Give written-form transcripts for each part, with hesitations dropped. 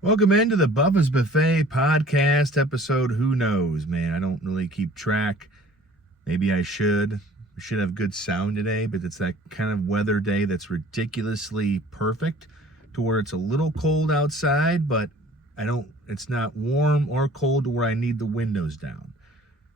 Welcome into the Bubba's Buffet podcast episode. Who knows, man? I don't really keep track. Maybe I should. We should have good sound today, but it's that kind of weather day that's ridiculously perfect to where it's a little cold outside, but it's not warm or cold to where I need the windows down.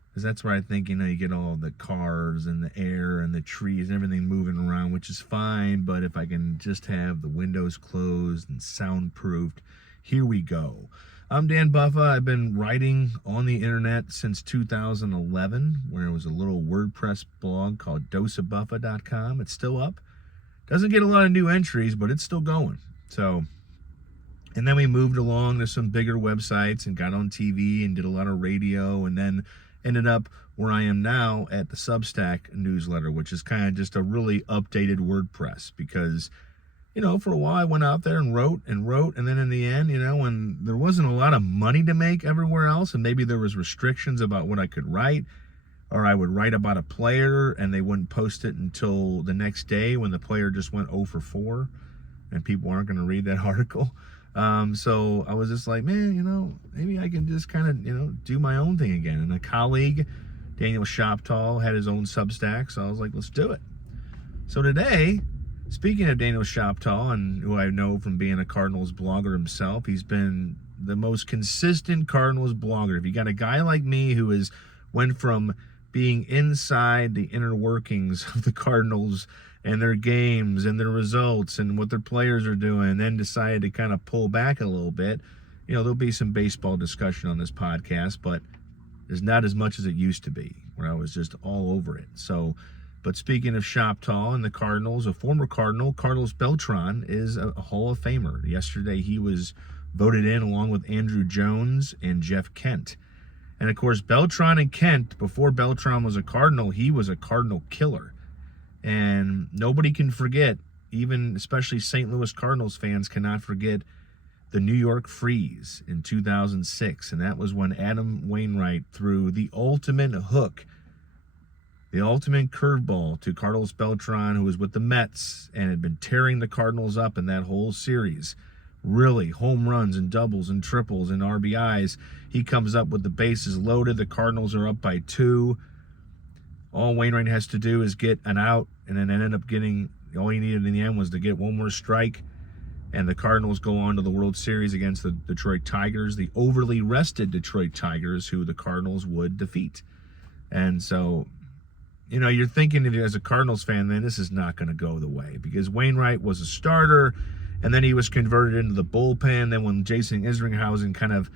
Because that's where I think, you get all the cars and the air and the trees and everything moving around, which is fine, but if I can just have the windows closed and soundproofed, here we go. I'm Dan Buffa. I've been writing on the internet since 2011, where it was a little WordPress blog called doseofbuffa.com. It's still up. Doesn't get a lot of new entries, but it's still going. And then we moved along to some bigger websites and got on TV and did a lot of radio, and then ended up where I am now at the Substack newsletter, which is kind of just a really updated WordPress because for a while I went out there and wrote, and then in the end, when there wasn't a lot of money to make everywhere else, and maybe there was restrictions about what I could write, or I would write about a player and they wouldn't post it until the next day when the player just went 0 for 4, and people aren't going to read that article. So I was just like, man, maybe I can just kind of, do my own thing again. And a colleague, Daniel Shoptaw, had his own Substack, so I was like, let's do it. So today, speaking of Daniel Shoptaw, and who I know from being a Cardinals blogger himself, he's been the most consistent Cardinals blogger. If you got a guy like me who went from being inside the inner workings of the Cardinals and their games and their results and what their players are doing, and then decided to kind of pull back a little bit, there'll be some baseball discussion on this podcast, but there's not as much as it used to be, where I was just all over it. But speaking of Shoptaw and the Cardinals, a former Cardinal, Carlos Beltran, is a Hall of Famer. Yesterday, he was voted in along with Andrew Jones and Jeff Kent. And, of course, Beltran and Kent, before Beltran was a Cardinal, he was a Cardinal killer. And nobody can forget, especially St. Louis Cardinals fans cannot forget the New York Freeze in 2006. And that was when Adam Wainwright threw the ultimate hook, the ultimate curveball to Carlos Beltran, who was with the Mets and had been tearing the Cardinals up in that whole series. Really, home runs and doubles and triples and RBIs. He comes up with the bases loaded. The Cardinals are up by 2. All Wainwright has to do is get an out, and then ended up getting, all he needed in the end was to get one more strike, and the Cardinals go on to the World Series against the Detroit Tigers, the overly rested Detroit Tigers, who the Cardinals would defeat. And so, you're thinking as a Cardinals fan, then this is not going to go the way, because Wainwright was a starter, and then he was converted into the bullpen. Then when Jason Isringhausen kind of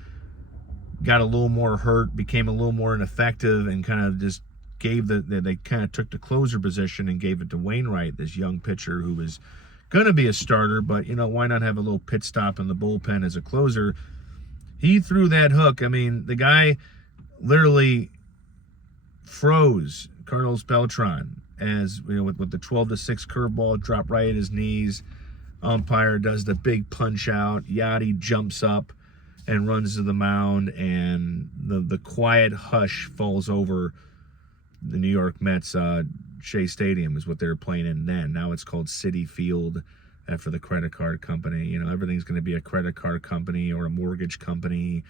got a little more hurt, became a little more ineffective, and kind of just they kind of took the closer position and gave it to Wainwright, this young pitcher who was going to be a starter, but, why not have a little pit stop in the bullpen as a closer? He threw that hook. I mean, the guy literally froze Carlos Beltran as, with the 12-6 curveball drop right at his knees. Umpire does the big punch out. Yachty jumps up and runs to the mound, and the quiet hush falls over the New York Mets. Shea Stadium is what they were playing in then. Now it's called Citi Field after the credit card company. Everything's going to be a credit card company or a mortgage company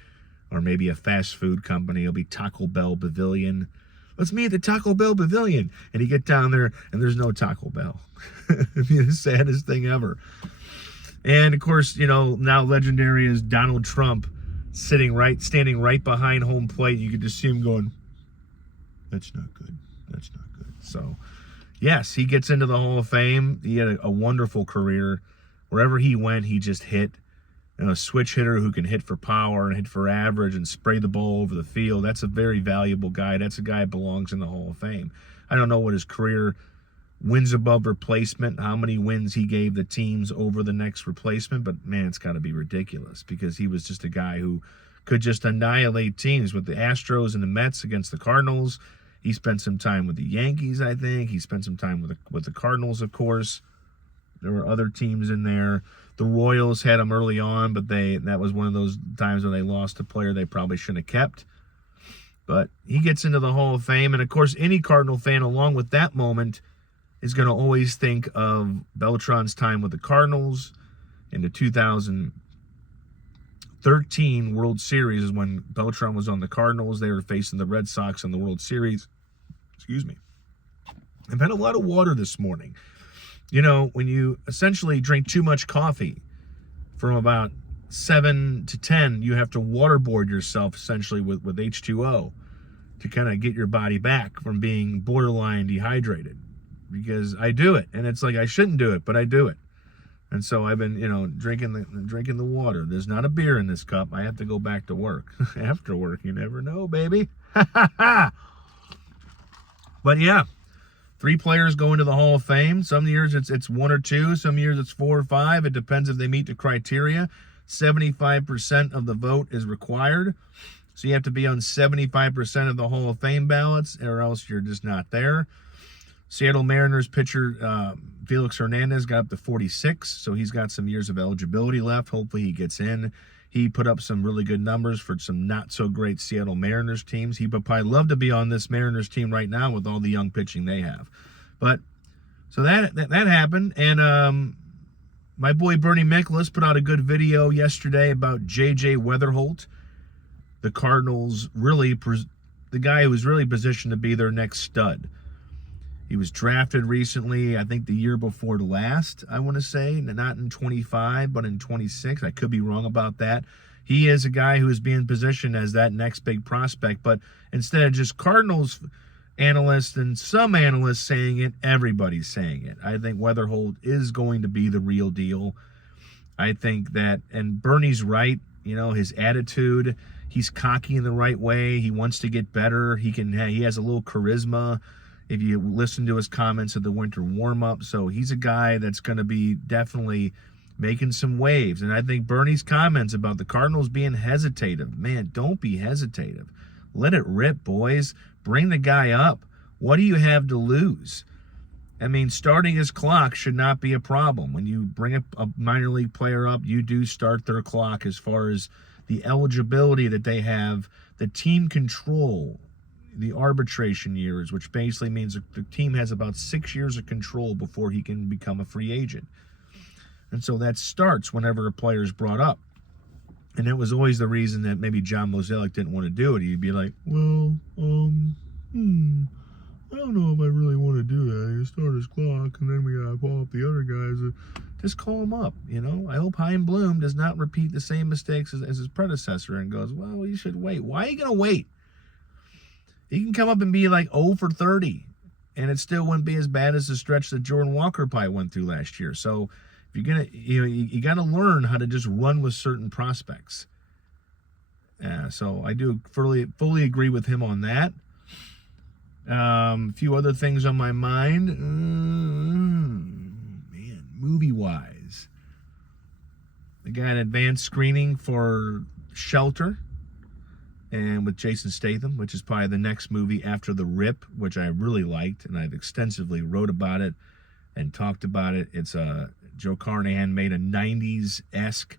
or maybe a fast food company. It'll be Taco Bell Pavilion. Let's meet at the Taco Bell Pavilion. And you get down there, and there's no Taco Bell. It'd be the saddest thing ever. And, of course, now legendary is Donald Trump standing right behind home plate. You could just see him going, that's not good. That's not good. So, yes, he gets into the Hall of Fame. He had a wonderful career. Wherever he went, he just hit. A switch hitter who can hit for power and hit for average and spray the ball over the field. That's a very valuable guy. That's a guy that belongs in the Hall of Fame. I don't know what his career wins above replacement, how many wins he gave the teams over the next replacement, but, man, it's got to be ridiculous because he was just a guy who could just annihilate teams with the Astros and the Mets against the Cardinals. He spent some time with the Yankees, I think. He spent some time with the Cardinals, of course. There were other teams in there. The Royals had him early on, but that was one of those times when they lost a player they probably shouldn't have kept. But he gets into the Hall of Fame, and, of course, any Cardinal fan, along with that moment, is going to always think of Beltran's time with the Cardinals in the 2000 13 World Series is when Beltran was on the Cardinals. They were facing the Red Sox in the World Series. Excuse me. I've had a lot of water this morning. You know, when you essentially drink too much coffee from about 7 to 10, you have to waterboard yourself essentially with H2O to kind of get your body back from being borderline dehydrated. Because I do it, and it's like I shouldn't do it, but I do it. And so I've been, you know, drinking the water. There's not a beer in this cup. I have to go back to work. After work, you never know, baby. But yeah, 3 players go into the Hall of Fame. Some years it's 1 or 2. Some years it's 4 or 5. It depends if they meet the criteria. 75% of the vote is required. So you have to be on 75% of the Hall of Fame ballots, or else you're just not there. Seattle Mariners pitcher Felix Hernandez got up to 46, so he's got some years of eligibility left. Hopefully he gets in. He put up some really good numbers for some not-so-great Seattle Mariners teams. He would probably love to be on this Mariners team right now with all the young pitching they have. But, so that happened, and my boy Bernie Miklasz put out a good video yesterday about J.J. Weatherholt, the Cardinals, the guy who was really positioned to be their next stud. He was drafted recently, I think the year before last, I want to say. Not in 25, but in 26. I could be wrong about that. He is a guy who is being positioned as that next big prospect. But instead of just Cardinals analysts and some analysts saying it, everybody's saying it. I think Weatherholt is going to be the real deal. I think that, and Bernie's right, you know, his attitude, he's cocky in the right way. He wants to get better. He has a little charisma. If you listen to his comments at the winter warm-up. So he's a guy that's going to be definitely making some waves. And I think Bernie's comments about the Cardinals being hesitative, man, don't be hesitative. Let it rip, boys. Bring the guy up. What do you have to lose? I mean, starting his clock should not be a problem. When you bring a minor league player up, you do start their clock as far as the eligibility that they have, the team control, the arbitration years, which basically means the team has about 6 years of control before he can become a free agent. And so that starts whenever a player is brought up. And that was always the reason that maybe John Mozeliak didn't want to do it. He'd be like, well, I don't know if I really want to do that. You start his clock, and then we got to call up the other guys. Just call him up, you know. I hope Chaim Bloom does not repeat the same mistakes as his predecessor and goes, well, you should wait. Why are you going to wait? He can come up and be like 0 for 30, and it still wouldn't be as bad as the stretch that Jordan Walker probably went through last year. So if you're going to, you got to learn how to just run with certain prospects. So I do fully agree with him on that. A few other things on my mind. Man, movie-wise. They got an advanced screening for Shelter, and with Jason Statham, which is probably the next movie after The Rip, which I really liked, and I've extensively wrote about it and talked about it. It's Joe Carnahan made a 90s-esque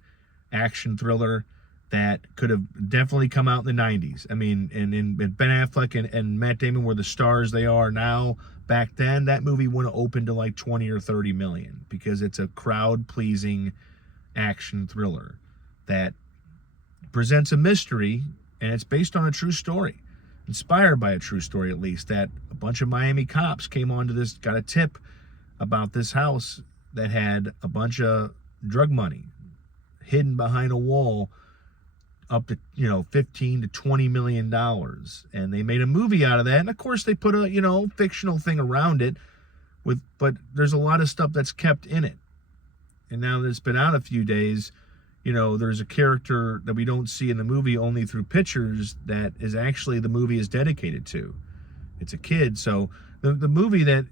action thriller that could have definitely come out in the 90s. I mean, and Ben Affleck and Matt Damon were the stars they are now. Back then, that movie wouldn't have opened to like 20 or 30 million because it's a crowd-pleasing action thriller that presents a mystery, and it's based on a true story, inspired by a true story at least, that a bunch of Miami cops came onto this, got a tip about this house that had a bunch of drug money hidden behind a wall up to, $15 to $20 million. And they made a movie out of that. And of course they put a, fictional thing around it but there's a lot of stuff that's kept in it. And now that it's been out a few days, there's a character that we don't see in the movie only through pictures that is actually the movie is dedicated to. It's a kid. So the movie that,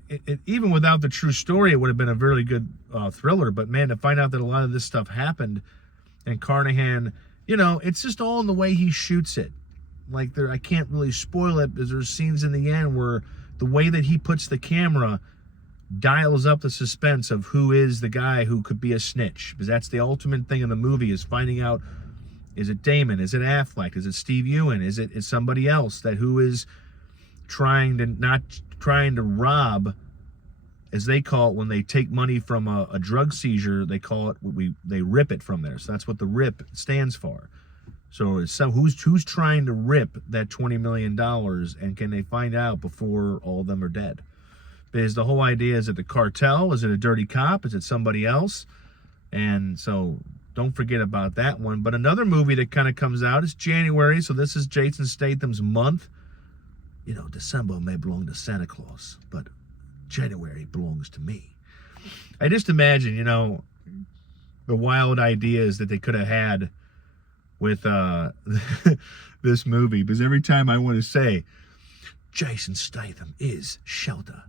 even without the true story, it would have been a very good thriller. But man, to find out that a lot of this stuff happened, and Carnahan, it's just all in the way he shoots it. Like I can't really spoil it because there's scenes in the end where the way that he puts the camera dials up the suspense of who is the guy who could be a snitch, because that's the ultimate thing in the movie, is finding out, is it Damon, is it Affleck, is it Steve Ewan, is somebody else that who is trying to rob, as they call it when they take money from a drug seizure. They call it, they rip it from there. So that's what the RIP stands for. So it's who's trying to rip that $20 million, and can they find out before all of them are dead? Because the whole idea is it the cartel? Is it a dirty cop? Is it somebody else? And so don't forget about that one. But another movie that kind of comes out is January. So this is Jason Statham's month. You know, December may belong to Santa Claus, but January belongs to me. I just imagine, you know, the wild ideas that they could have had with this movie. Because every time I want to say, Jason Statham is Shelter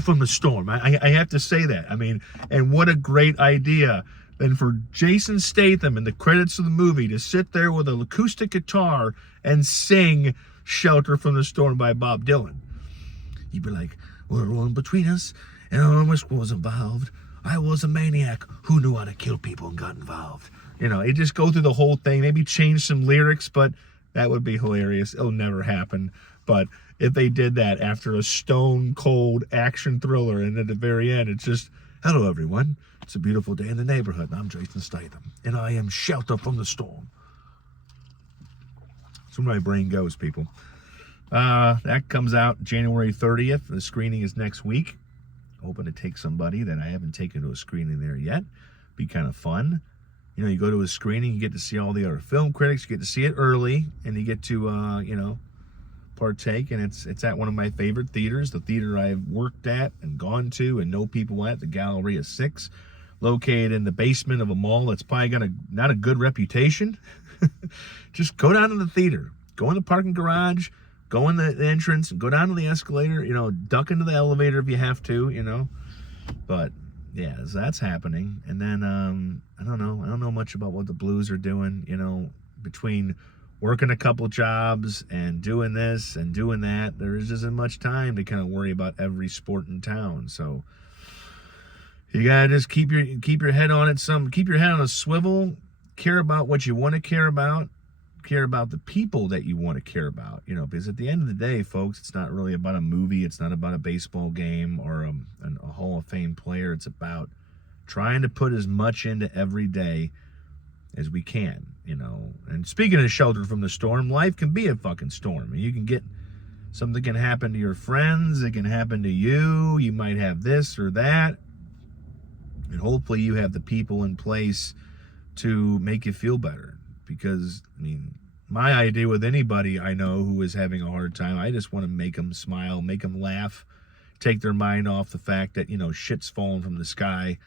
from the storm. I have to say that. I mean, and what a great idea. And for Jason Statham in the credits of the movie to sit there with an acoustic guitar and sing Shelter from the Storm by Bob Dylan. You'd be like, we're one between us, and I almost was involved. I was a maniac who knew how to kill people and got involved. You know, it just go through the whole thing, maybe change some lyrics, but that would be hilarious. It'll never happen. But if they did that after a stone cold action thriller, and at the very end, it's just, hello everyone, it's a beautiful day in the neighborhood, and I'm Jason Statham, and I am Shelter from the Storm. That's where my brain goes, people. That comes out January 30th. The screening is next week. Hoping to take somebody that I haven't taken to a screening there yet. Be kind of fun. You know, you go to a screening, you get to see all the other film critics, you get to see it early, and you get to, you know, partake. And it's at one of my favorite theaters, the theater I've worked at and gone to and know people at, the Galleria 6, located in the basement of a mall that's probably got not a good reputation. Just go down to the theater, go in the parking garage, go in the entrance, and go down to the escalator, you know, duck into the elevator if you have to, you know. But yeah, so that's happening. And then I don't know much about what the Blues are doing, you know, between working a couple jobs and doing this and doing that. There just isn't much time to kind of worry about every sport in town. So you gotta just keep your head on it. Keep your head on a swivel. Care about what you want to care about. Care about the people that you want to care about, you know, because at the end of the day, folks, it's not really about a movie. It's not about a baseball game or a Hall of Fame player. It's about trying to put as much into every day as we can, you know. And speaking of Shelter from the Storm, life can be a fucking storm. And you can get, something can happen to your friends. It can happen to you. You might have this or that. And hopefully you have the people in place to make you feel better. Because, I mean, my idea with anybody I know who is having a hard time, I just want to make them smile, make them laugh, take their mind off the fact that, you know, shit's falling from the sky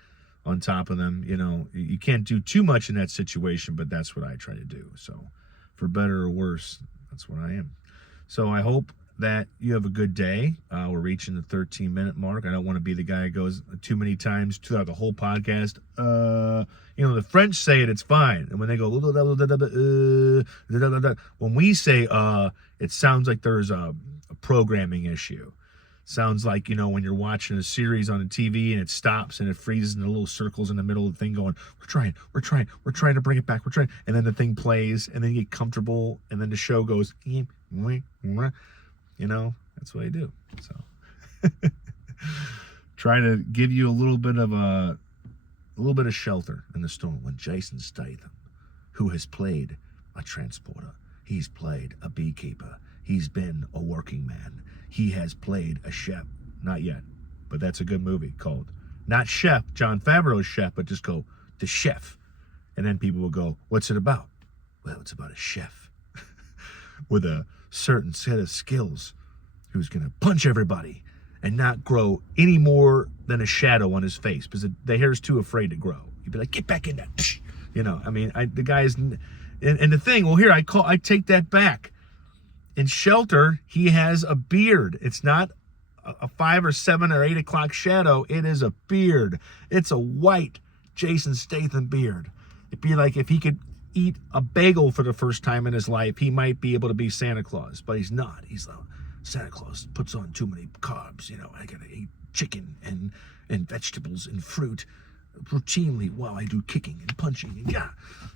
on top of them. You know, you can't do too much in that situation, but that's what I try to do. So, for better or worse, that's what I am. So, I hope that you have a good day. We're reaching the 13-minute mark. I don't want to be the guy who goes too many times throughout the whole podcast. You know, the French say it's fine. And when they go, when we say, it sounds like there's a programming issue. Sounds like, you know, when you're watching a series on the TV and it stops and it freezes and the little circles in the middle of the thing going, we're trying to bring it back. And then the thing plays and then you get comfortable and then the show goes, you know, that's what I do. So try to give you a little bit of shelter in the storm. When Jason Statham, who has played a transporter, he's played a beekeeper, he's been a working man, he has played a chef. Not yet, but that's a good movie called, not Chef, Jon Favreau's Chef, but just go, The Chef. And then people will go, what's it about? Well, it's about a chef with a certain set of skills who's going to punch everybody and not grow any more than a shadow on his face because the hair is too afraid to grow. You'd be like, get back in there. You know, I mean, the guy is, and the thing, well, here, I take that back. In Shelter, he has a beard. It's not a 5 or 7 or 8 o'clock shadow. It is a beard. It's a white Jason Statham beard. It'd be like if he could eat a bagel for the first time in his life, he might be able to be Santa Claus, but he's not. He's like, Santa Claus puts on too many carbs, you know, I gotta eat chicken and vegetables and fruit routinely while I do kicking and punching and yeah.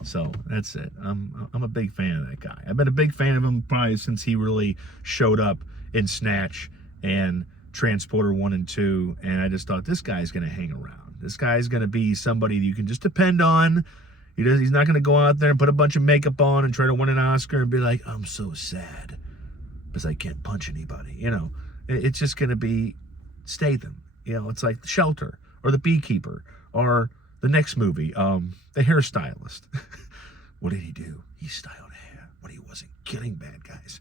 So that's it. I'm a big fan of that guy. I've been a big fan of him probably since he really showed up in Snatch and Transporter 1 and 2, and I just thought this guy's gonna hang around. This guy's gonna be somebody you can just depend on. He's not going to go out there and put a bunch of makeup on and try to win an Oscar and be like, I'm so sad because I can't punch anybody. It's just going to be Statham. It's like The Shelter or The Beekeeper or the next movie, The Hairstylist. What did he do? He styled hair, but he wasn't killing bad guys.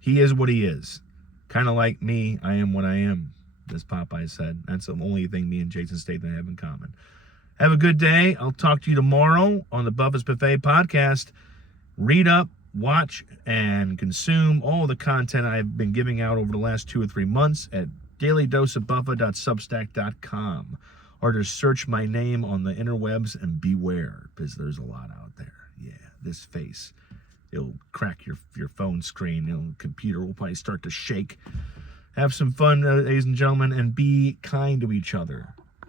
He is what he is. Kind of like me, I am what I am, as Popeye said. That's the only thing me and Jason Statham have in common. Have a good day. I'll talk to you tomorrow on the Bubba's Buffet podcast. Read up, watch, and consume all the content I've been giving out over the last 2 or 3 months at dailydoseofbuffa.substack.com. Or just search my name on the interwebs and beware, because there's a lot out there. Yeah, this face, it'll crack your phone screen. Computer will probably start to shake. Have some fun, ladies and gentlemen, and be kind to each other.